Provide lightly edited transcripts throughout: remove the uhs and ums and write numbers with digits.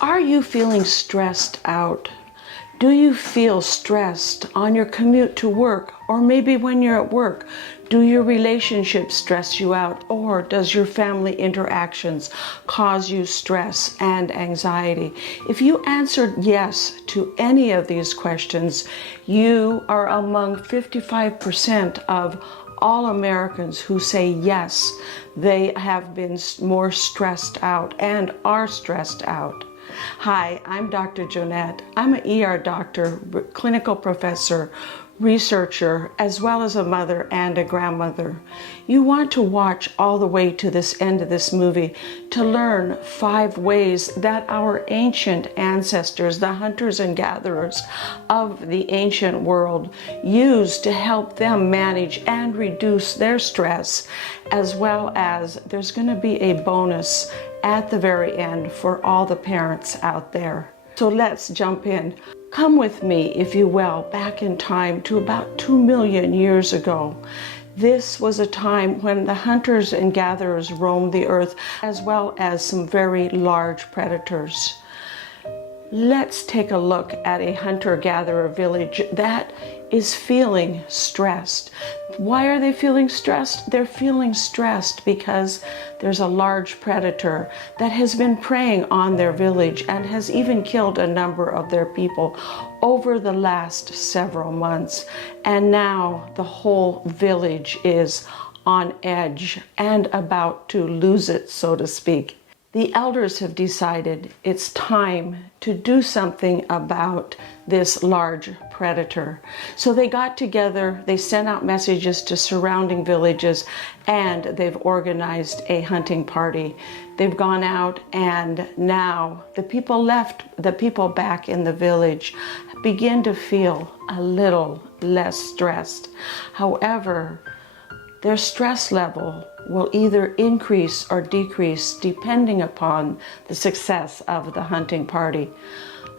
Are you feeling stressed out? Do you feel stressed on your commute to work, or maybe when you're at work? Do your relationships stress you out, or does your family interactions cause you stress and anxiety? If you answered yes to any of these questions, you are among 55% of all Americans who say yes, they have been more stressed out and are stressed out. Hi, I'm Dr. Jonette. I'm an ER doctor, clinical professor, researcher, as well as a mother and a grandmother. You want to watch all the way to this end of this movie to learn 5 ways that our ancient ancestors, the hunters and gatherers of the ancient world, used to help them manage and reduce their stress, as well as there's going to be a bonus at the very end for all the parents out there. So let's jump in. Come with me, if you will, back in time to about 2 million years ago. This was a time when the hunters and gatherers roamed the earth, as well as some very large predators. Let's take a look at a hunter-gatherer village that is feeling stressed. Why are they feeling stressed? They're feeling stressed because there's a large predator that has been preying on their village and has even killed a number of their people over the last several months. And now the whole village is on edge and about to lose it, so to speak. The elders have decided it's time to do something about this large predator. So they got together, they sent out messages to surrounding villages, and they've organized a hunting party. They've gone out, and now the people back in the village begin to feel a little less stressed. However, their stress level will either increase or decrease depending upon the success of the hunting party.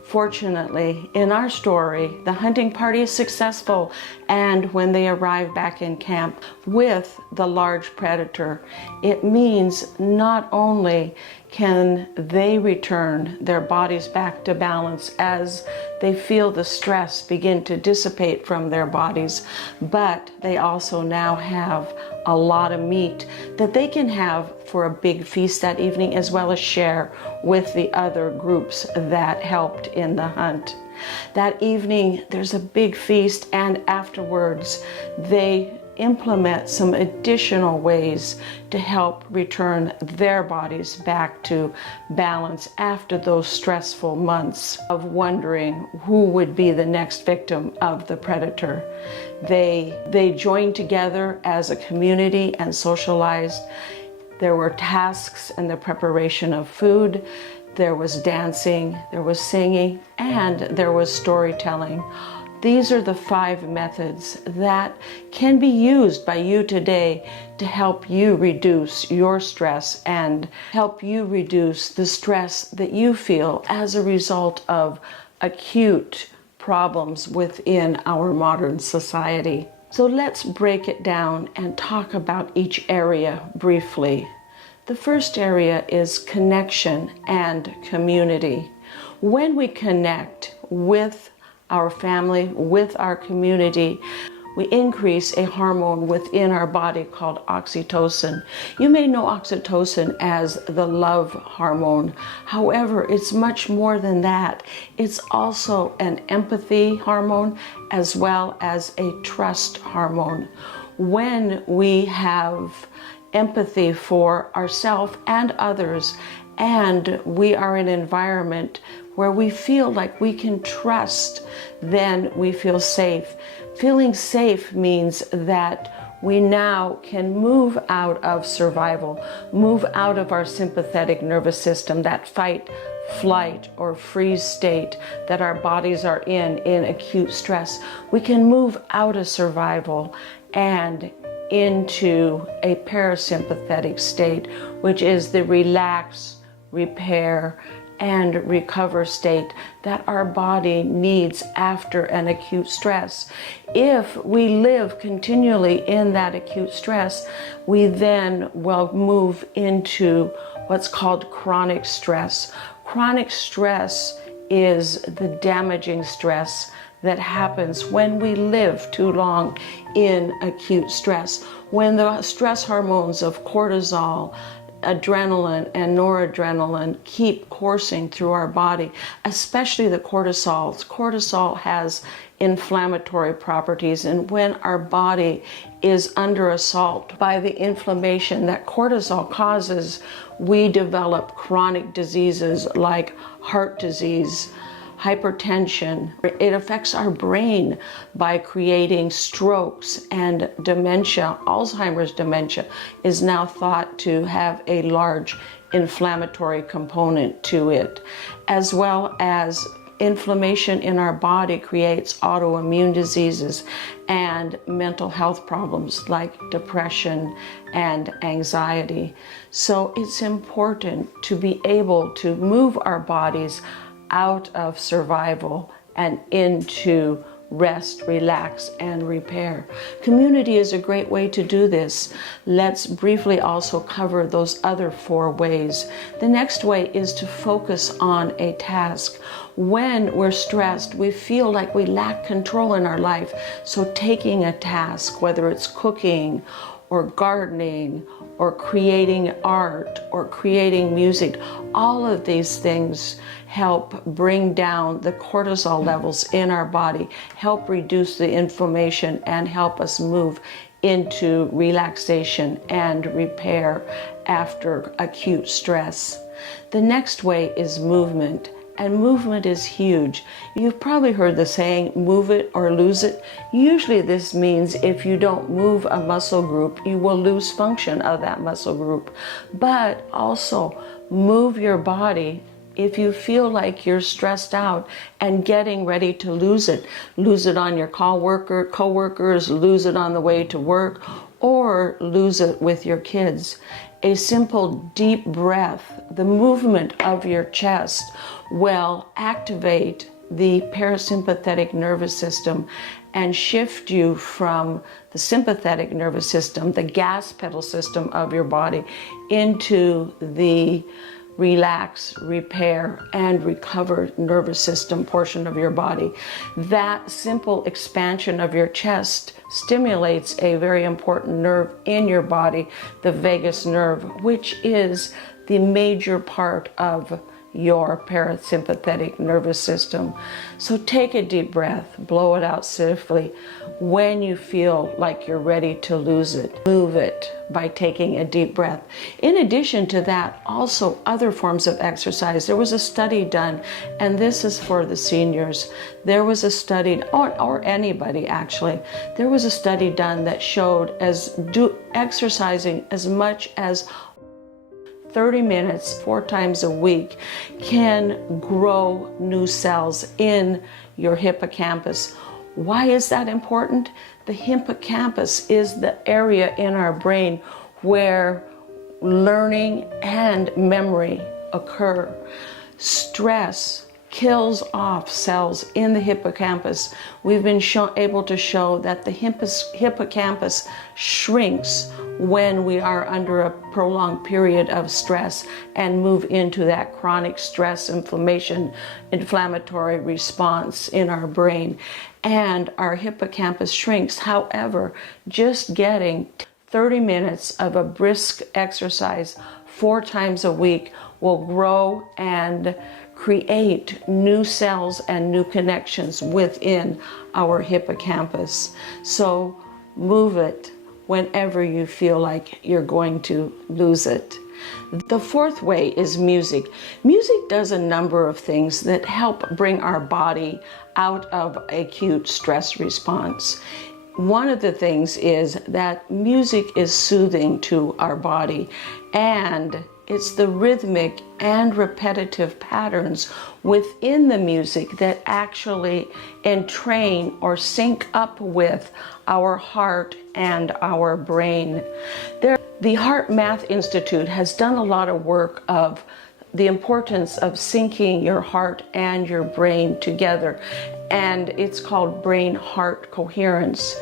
Fortunately, in our story, the hunting party is successful, and when they arrive back in camp with the large predator, it means not only can they return their bodies back to balance as they feel the stress begin to dissipate from their bodies, but they also now have a lot of meat that they can have for a big feast that evening, as well as share with the other groups that helped in the hunt. That evening, there's a big feast, and afterwards, they implement some additional ways to help return their bodies back to balance after those stressful months of wondering who would be the next victim of the predator. They joined together as a community and socialized. There were tasks and the preparation of food. There was dancing, there was singing, and there was storytelling. These are the 5 methods that can be used by you today to help you reduce your stress and help you reduce the stress that you feel as a result of acute problems within our modern society. So let's break it down and talk about each area briefly. The first area is connection and community. When we connect with our family, with our community, we increase a hormone within our body called oxytocin. You may know oxytocin as the love hormone. However, it's much more than that. It's also an empathy hormone as well as a trust hormone. When we have empathy for ourselves and others, and we are in an environment where we feel like we can trust, then we feel safe. Feeling safe means that we now can move out of survival, move out of our sympathetic nervous system, that fight, flight, or freeze state that our bodies are in acute stress. We can move out of survival and into a parasympathetic state, which is the relax, repair, and recover state that our body needs after an acute stress. If we live continually in that acute stress, we then will move into what's called chronic stress. Chronic stress is the damaging stress that happens when we live too long in acute stress, when the stress hormones of cortisol, adrenaline, and noradrenaline keep coursing through our body, especially the cortisol. Cortisol has inflammatory properties, and when our body is under assault by the inflammation that cortisol causes, we develop chronic diseases like heart disease, hypertension. It affects our brain by creating strokes and dementia. Alzheimer's dementia is now thought to have a large inflammatory component to it, as well as inflammation in our body creates autoimmune diseases and mental health problems like depression and anxiety. So it's important to be able to move our bodies out of survival and into rest, relax, and repair. Community is a great way to do this. Let's briefly also cover those other 4 ways. The next way is to focus on a task. When we're stressed, we feel like we lack control in our life. So taking a task, whether it's cooking or gardening or creating art or creating music, all of these things help bring down the cortisol levels in our body, help reduce the inflammation, and help us move into relaxation and repair after acute stress. The next way is movement. And movement is huge. You've probably heard the saying, move it or lose it. Usually this means if you don't move a muscle group, you will lose function of that muscle group. But also move your body if you feel like you're stressed out and getting ready to lose it. Lose it on your coworkers, lose it on the way to work, or lose it with your kids. A simple deep breath, the movement of your chest, will activate the parasympathetic nervous system and shift you from the sympathetic nervous system, the gas pedal system of your body, into the relax, repair, and recover nervous system portion of your body. That simple expansion of your chest stimulates a very important nerve in your body, the vagus nerve, which is the major part of your parasympathetic nervous system. So take a deep breath, blow it out safely. When you feel like you're ready to lose it, move it by taking a deep breath. In addition to that, also other forms of exercise. There was a study done, and this is for the seniors. There was a study, or anybody actually, there was a study done that showed exercising as much as 30 minutes 4 times a week can grow new cells in your hippocampus. Why is that important? The hippocampus is the area in our brain where learning and memory occur. Stress kills off cells in the hippocampus. We've been able to show that the hippocampus shrinks when we are under a prolonged period of stress and move into that chronic stress, inflammatory response in our brain. And our hippocampus shrinks. However, just getting 30 minutes of a brisk exercise 4 times a week will grow and create new cells and new connections within our hippocampus. So move it whenever you feel like you're going to lose it. The 4th way is music. Music does a number of things that help bring our body out of acute stress response. One of the things is that music is soothing to our body, and it's the rhythmic and repetitive patterns within the music that actually entrain or sync up with our heart and our brain. The Heart Math Institute has done a lot of work of the importance of syncing your heart and your brain together, and it's called brain-heart coherence.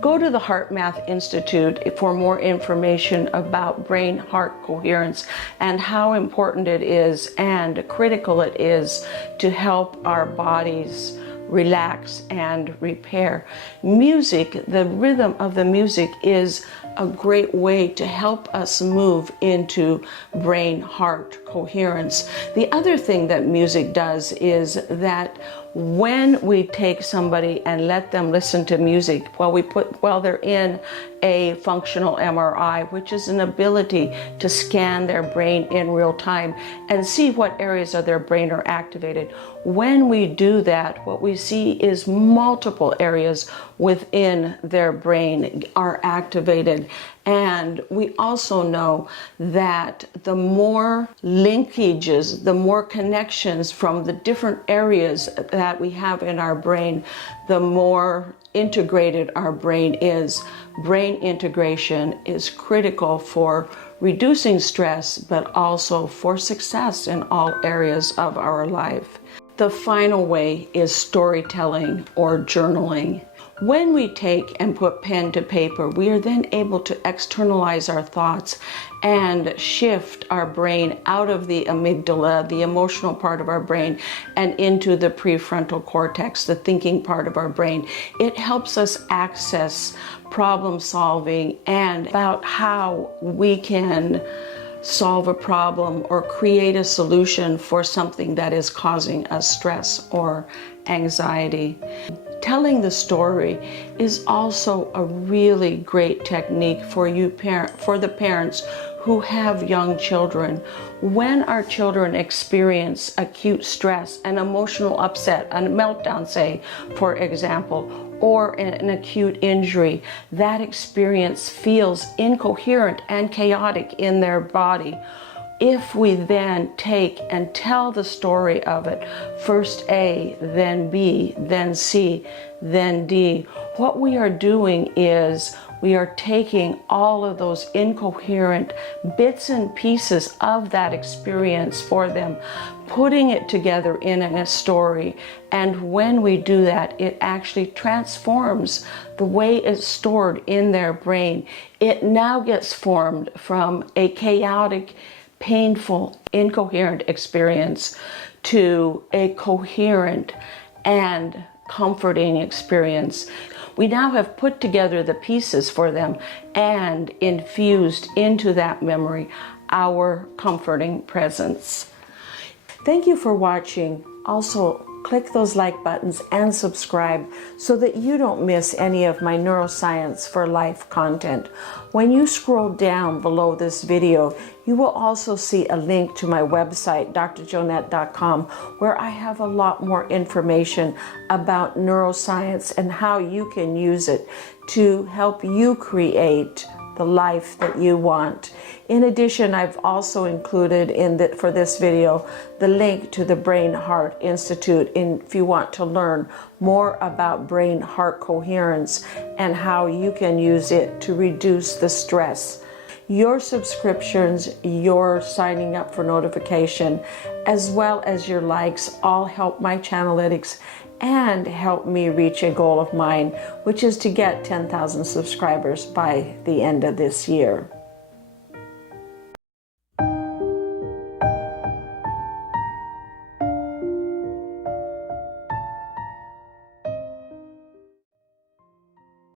Go to the HeartMath Institute for more information about brain-heart coherence and how important it is and critical it is to help our bodies relax and repair. Music, the rhythm of the music is a great way to help us move into brain-heart coherence. The other thing that music does is that when we take somebody and let them listen to music while they're in a functional MRI, which is an ability to scan their brain in real time and see what areas of their brain are activated. When we do that, what we see is multiple areas within their brain are activated. And we also know that the more linkages, the more connections from the different areas that we have in our brain, the more integrated our brain is. Brain integration is critical for reducing stress, but also for success in all areas of our life. The final way is storytelling or journaling. When we take and put pen to paper, we are then able to externalize our thoughts and shift our brain out of the amygdala, the emotional part of our brain, and into the prefrontal cortex, the thinking part of our brain. It helps us access problem solving and about how we can solve a problem or create a solution for something that is causing us stress or anxiety. Telling the story is also a really great technique for the parents who have young children. When our children experience acute stress, an emotional upset, a meltdown, say, for example, or an acute injury, that experience feels incoherent and chaotic in their body. If we then take and tell the story of it, first A, then B, then C, then D, what we are doing is we are taking all of those incoherent bits and pieces of that experience for them, putting it together in a story. And when we do that, it actually transforms the way it's stored in their brain. It now gets formed from a chaotic, painful, incoherent experience to a coherent and comforting experience. We now have put together the pieces for them and infused into that memory our comforting presence. Thank you for watching. Also, click those like buttons and subscribe so that you don't miss any of my Neuroscience for Life content. When you scroll down below this video, you will also see a link to my website, drjonette.com, where I have a lot more information about neuroscience and how you can use it to help you create the life that you want. In addition, I've also included for this video the link to the Brain-Heart Institute if you want to learn more about brain-heart coherence and how you can use it to reduce the stress. Your subscriptions, your signing up for notification, as well as your likes all help my channelytics and help me reach a goal of mine, which is to get 10,000 subscribers by the end of this year.